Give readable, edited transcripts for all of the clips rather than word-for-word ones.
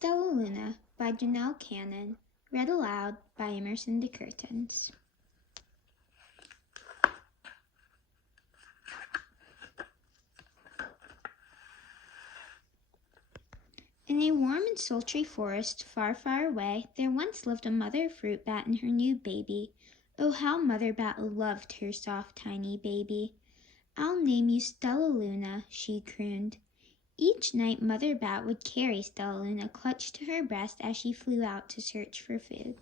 Stellaluna by Janelle Cannon, read aloud by Emerson DeCurtins. In a warm and sultry forest far, far away, there once lived a mother fruit bat and her new baby. Oh, how Mother Bat loved her soft, tiny baby. "I'll name you Stellaluna," she crooned. Each night Mother Bat would carry Stellaluna clutched to her breast as she flew out to search for food.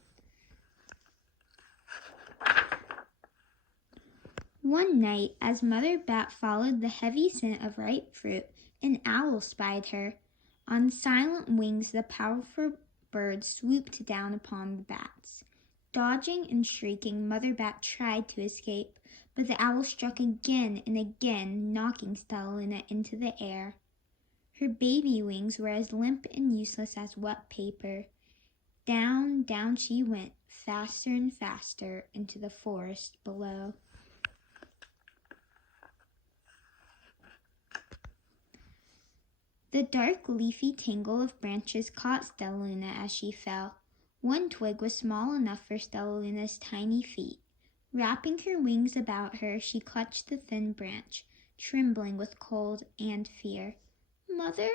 One night, as Mother Bat followed the heavy scent of ripe fruit, an owl spied her. On silent wings the powerful bird swooped down upon the bats. Dodging and shrieking, Mother Bat tried to escape, but the owl struck again and again, knocking Stellaluna into the air. Her baby wings were as limp and useless as wet paper. Down, down she went, faster and faster, into the forest below. The dark leafy tangle of branches caught Stellaluna as she fell. One twig was small enough for Stellaluna's tiny feet. Wrapping her wings about her, she clutched the thin branch, trembling with cold and fear. "Mother,"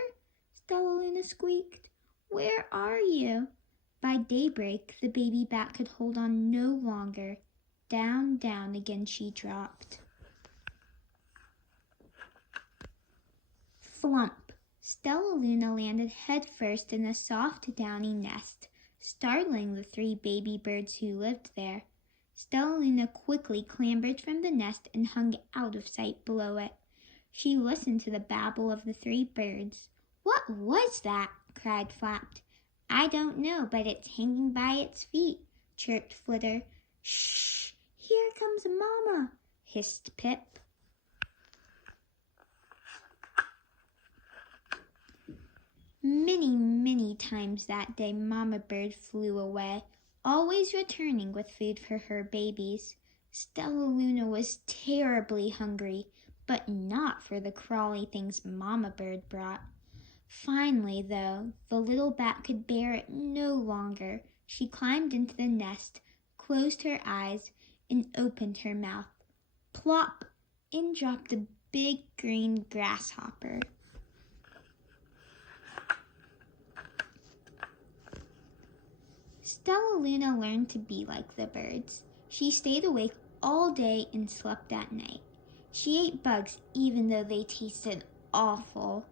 Stellaluna squeaked, "where are you?" By daybreak, the baby bat could hold on no longer. Down, down again she dropped. Flump! Stellaluna landed headfirst in a soft, downy nest, startling the 3 baby birds who lived there. Stellaluna quickly clambered from the nest and hung out of sight below it. She listened to the babble of the 3 birds. "What was that?" cried Flap. "I don't know, but it's hanging by its feet," chirped Flitter. "Shh! Here comes Mama!" hissed Pip. Many, many times that day Mama Bird flew away, always returning with food for her babies. Stellaluna was terribly hungry, but not for the crawly things Mama Bird brought. Finally, though, the little bat could bear it no longer. She climbed into the nest, closed her eyes, and opened her mouth. Plop! In dropped a big green grasshopper. Stellaluna learned to be like the birds. She stayed awake all day and slept at night. She ate bugs even though they tasted awful.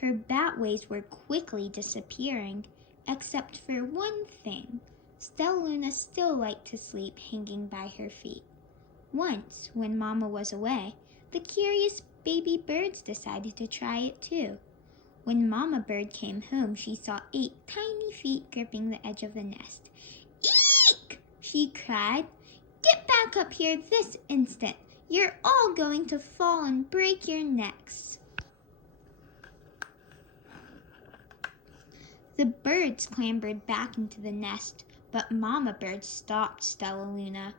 Her bat ways were quickly disappearing, except for one thing. Stellaluna still liked to sleep hanging by her feet. Once, when Mama was away, the curious baby birds decided to try it too. When Mama Bird came home, she saw 8 tiny feet gripping the edge of the nest. "Eek!" she cried. "Get back up here this instant! You're all going to fall and break your necks." The birds clambered back into the nest, but Mama Bird stopped Stellaluna.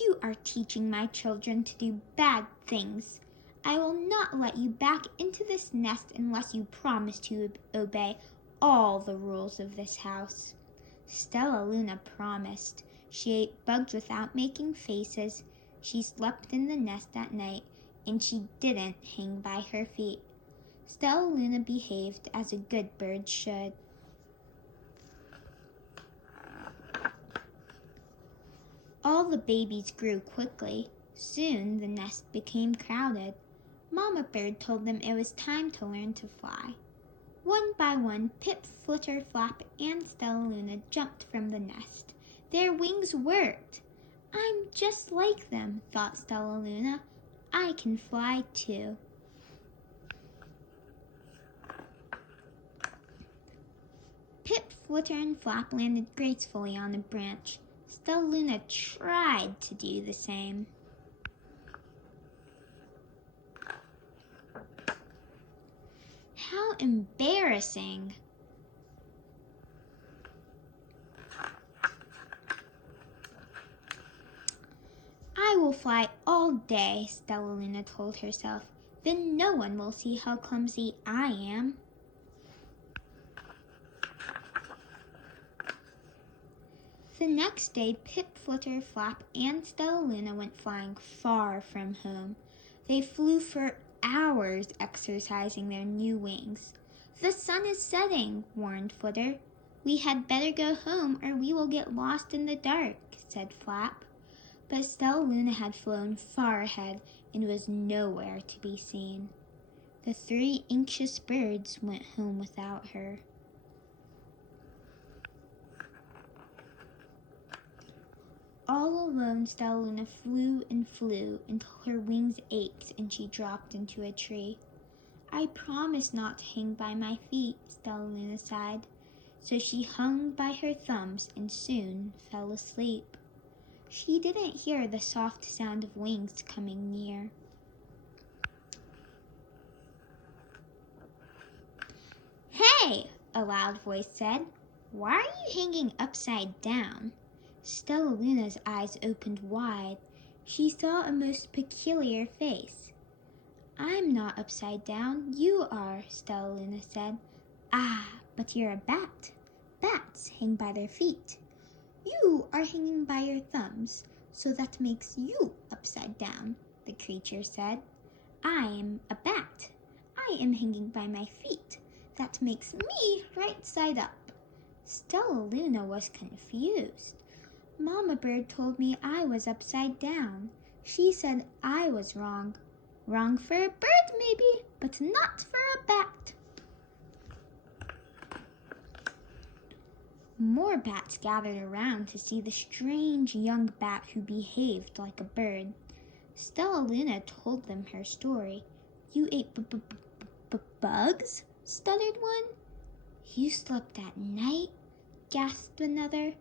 "You are teaching my children to do bad things. I will not let you back into this nest unless you promise to obey all the rules of this house." Stellaluna promised. She ate bugs without making faces. She slept in the nest at night, and she didn't hang by her feet. Stellaluna behaved as a good bird should. All the babies grew quickly. Soon the nest became crowded. Mama Bird told them it was time to learn to fly. One by one, Pip, Flitter, Flap, and Stellaluna jumped from the nest. Their wings worked. "I'm just like them," thought Stellaluna. "I can fly too." Pip, Flitter, and Flap landed gracefully on a branch. Stellaluna tried to do the same. How embarrassing! "I will fly all day," Stellaluna told herself. "Then no one will see how clumsy I am." The next day, Pip, Flitter, Flap, and Stellaluna went flying far from home. They flew for hours, exercising their new wings. "The sun is setting," warned Flitter. "We had better go home or we will get lost in the dark," said Flap. But Stellaluna had flown far ahead and was nowhere to be seen. The 3 anxious birds went home without her. All alone, Stellaluna flew and flew until her wings ached and she dropped into a tree. "I promised not to hang by my feet," Stellaluna sighed. So she hung by her thumbs and soon fell asleep. She didn't hear the soft sound of wings coming near. "Hey!" a loud voice said. "Why are you hanging upside down?" Stellaluna's eyes opened wide. She saw a most peculiar face. "I'm not upside down, you are," Stellaluna said. "Ah, but you're a bat. Bats hang by their feet. You are hanging by your thumbs, so that makes you upside down," the creature said. "I am a bat. I am hanging by my feet. That makes me right side up." Stellaluna was confused. "Mama Bird told me I was upside down. She said I was wrong. Wrong for a bird maybe, but not for a bat." More bats gathered around to see the strange young bat who behaved like a bird. Stellaluna told them her story. "You ate bugs?" stuttered one. "You slept at night?" gasped another.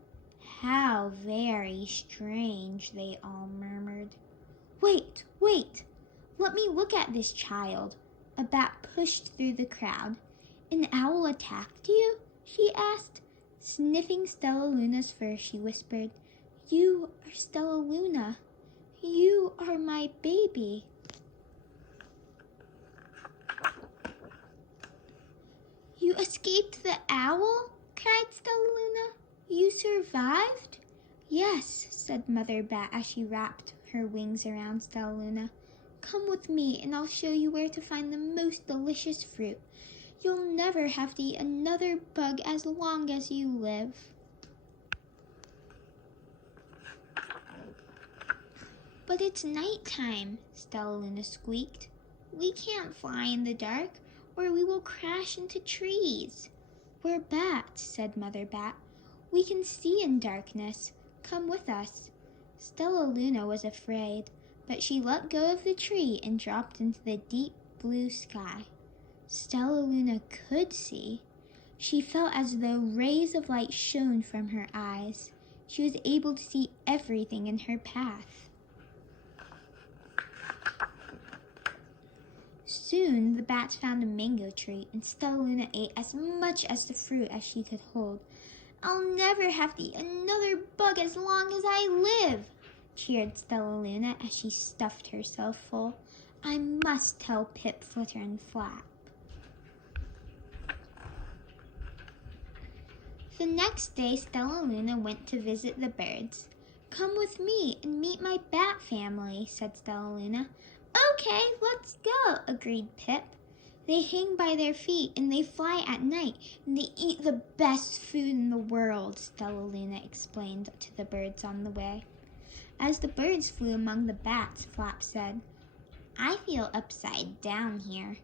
"How very strange," they all murmured. Wait, let me look at this child." A bat pushed through the crowd. "An owl attacked you?" she asked. Sniffing Stellaluna's fur, she whispered, "You are Stellaluna. You are my baby." "You escaped the owl?" cried Stellaluna. "You survived?" "Yes," said Mother Bat as she wrapped her wings around Stellaluna. "Come with me and I'll show you where to find the most delicious fruit. You'll never have to eat another bug as long as you live." "But it's nighttime," Stellaluna squeaked. "We can't fly in the dark or we will crash into trees." "We're bats," said Mother Bat. "We can see in darkness. Come with us." Stellaluna was afraid, but she let go of the tree and dropped into the deep blue sky. Stellaluna could see. She felt as though rays of light shone from her eyes. She was able to see everything in her path. Soon the bats found a mango tree, and Stellaluna ate as much as the fruit as she could hold. "I'll never have to eat another bug as long as I live," cheered Stellaluna as she stuffed herself full. "I must tell Pip, Flitter, and Flap." The next day, Stellaluna went to visit the birds. "Come with me and meet my bat family," said Stellaluna. "Okay, let's go," agreed Pip. "They hang by their feet and they fly at night and they eat the best food in the world," Stellaluna explained to the birds on the way. As the birds flew among the bats, Flap said, "I feel upside down here."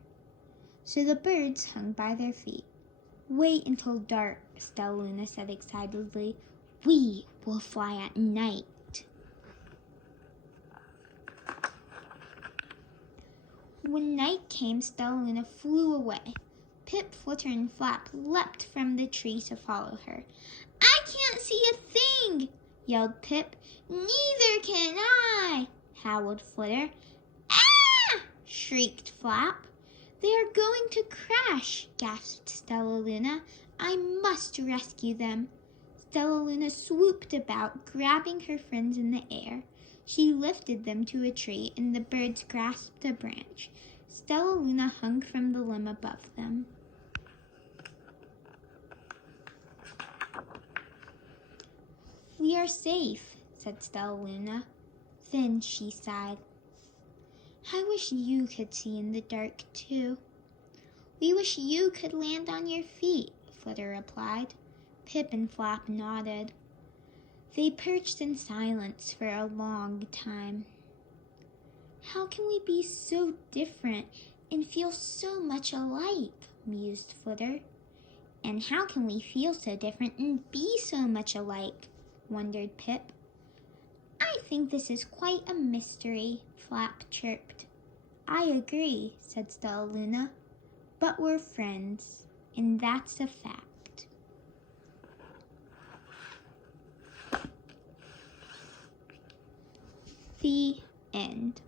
So the birds hung by their feet. "Wait until dark," Stellaluna said excitedly. "We will fly at night." When night came, Stellaluna flew away. Pip, Flitter, and Flap leapt from the tree to follow her. "I can't see a thing," yelled Pip. "Neither can I," howled Flitter. "Ah!" shrieked Flap. "They are going to crash," gasped Stellaluna. "I must rescue them." Stellaluna swooped about, grabbing her friends in the air. She lifted them to a tree, and the birds grasped a branch. Stellaluna hung from the limb above them. "We "We are safe," said Stellaluna. Then she sighed. "I wish you could see in the dark, too." "We wish you could land on your feet," Flitter replied. Pip and Flap nodded. They perched in silence for a long time. "How can we be so different and feel so much alike?" mused Flitter. "And how can we feel so different and be so much alike?" wondered Pip. "I think this is quite a mystery," Flap chirped. "I agree," said Stellaluna. "But we're friends, and that's a fact." The end.